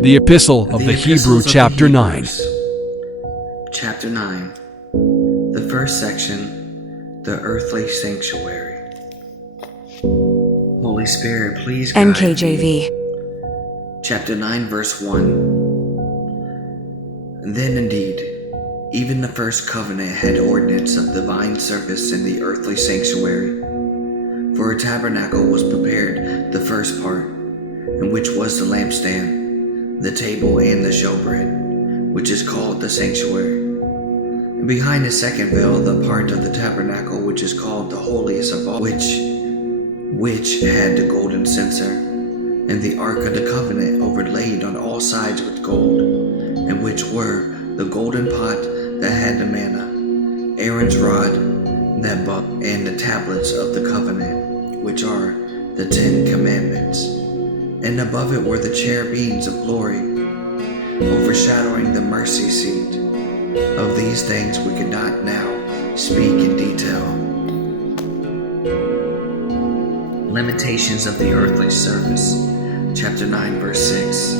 The Epistle of the Hebrew, chapter 9. Chapter 9. The first section, the earthly sanctuary. Holy Spirit, please guide NKJV. me. Chapter 9, verse 1. Then indeed, even the first covenant had ordinance of divine service in the earthly sanctuary. For a tabernacle was prepared, the first part, in which was the lampstand, the table, and the showbread, which is called the sanctuary. And behind the second veil, the part of the tabernacle which is called the holiest of all, which had the golden censer, and the ark of the covenant overlaid on all sides with gold, and which were the golden pot that had the manna, Aaron's rod, and the tablets of the covenant, which are the 10 Commandments. And above it were the cherubims of glory, overshadowing the mercy seat. Of these things we could not now speak in detail. Limitations of the earthly service, chapter 9, verse 6.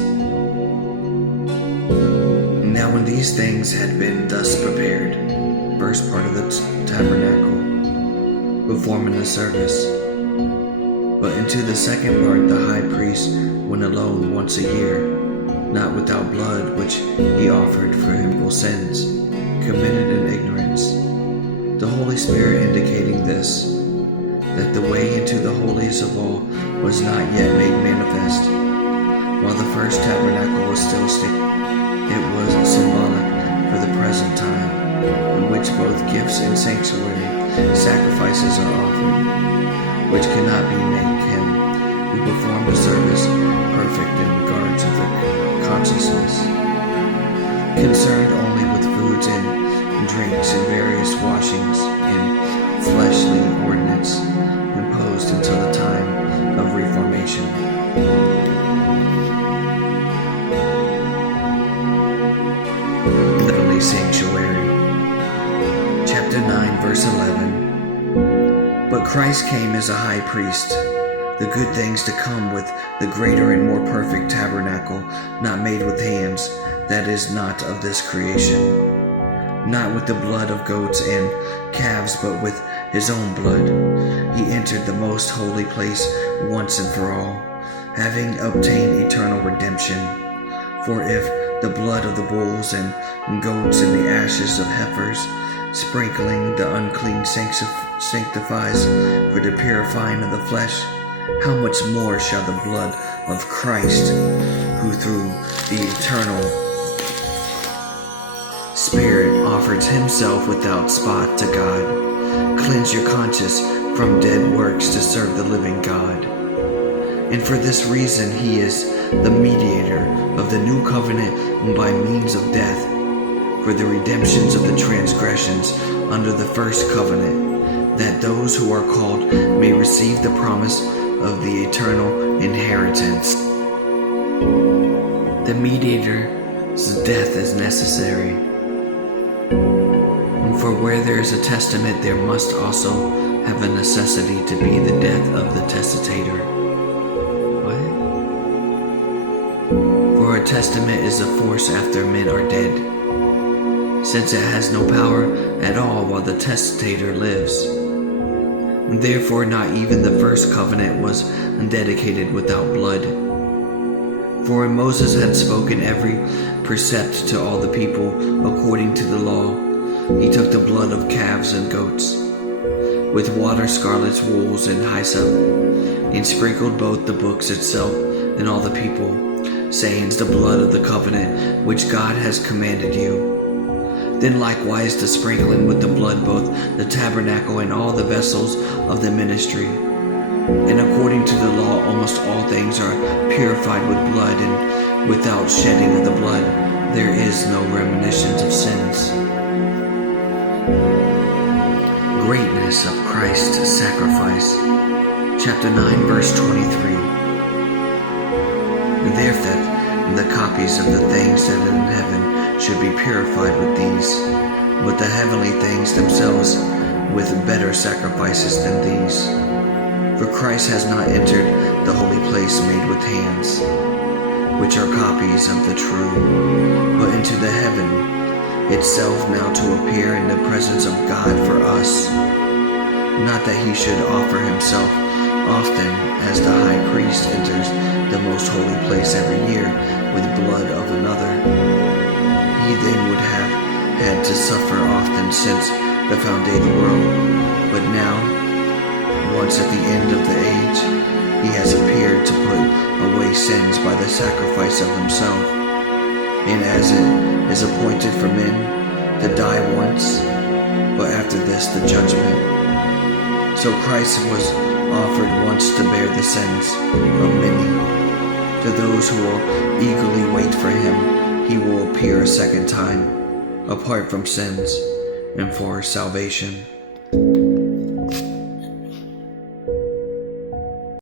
Now when these things had been thus prepared, first part of the tabernacle, performing the service, but into the second part the high priest went alone once a year, not without blood, which he offered for him sins committed in ignorance. The Holy Spirit indicating this, that the way into the holiest of all was not yet made manifest, while the first tabernacle was still standing. It was symbolic for the present time, in which both gifts and sanctuary sacrifices are offered, which cannot be made him who performed the service perfect in regards of the consciousness, concerned only with foods and drinks and various washings in fleshly ordinance imposed until the time of Reformation. The Heavenly Sanctuary, chapter 9, verse 11. But Christ came as a high priest, the good things to come with the greater and more perfect tabernacle, not made with hands, that is not of this creation, not with the blood of goats and calves, but with his own blood. He entered the most holy place once and for all, having obtained eternal redemption. For if the blood of the bulls and goats and the ashes of heifers, sprinkling the unclean, sanctifies for the purifying of the flesh, how much more shall the blood of Christ, who through the eternal Spirit offers himself without spot to God, cleanse your conscience from dead works to serve the living God. And for this reason he is the mediator of the new covenant by means of death, for the redemptions of the transgressions under the first covenant, that those who are called may receive the promise of the eternal inheritance. The mediator's death is necessary. For where there is a testament, there must also have a necessity to be the death of the testator. What? For a testament is a force after men are dead, since it has no power at all while the testator lives. Therefore not even the first covenant was dedicated without blood. For when Moses had spoken every precept to all the people according to the law, he took the blood of calves and goats, with water, scarlet wools, and hyssop, and sprinkled both the books itself and all the people, saying, "The blood of the covenant which God has commanded you." Then likewise the sprinkling with the blood both the tabernacle and all the vessels of the ministry. And according to the law almost all things are purified with blood, and without shedding of the blood there is no remission of sins. Greatness of Christ's sacrifice, chapter 9, verse 23. Therefore the copies of the things that are in heaven should be purified with these, but the heavenly things themselves with better sacrifices than these. For Christ has not entered the holy place made with hands, which are copies of the true, but into the heaven itself now to appear in the presence of God for us. Not that he should offer himself often, as the high priest enters the most holy place every year with blood of another. He then would have had to suffer often since the foundation of the world, but now, once at the end of the age, he has appeared to put away sins by the sacrifice of himself. And as it is appointed for men to die once, but after this the judgment, so Christ was offered once to bear the sins of many. To those who will eagerly wait for him, he will appear a second time, apart from sins, and for salvation.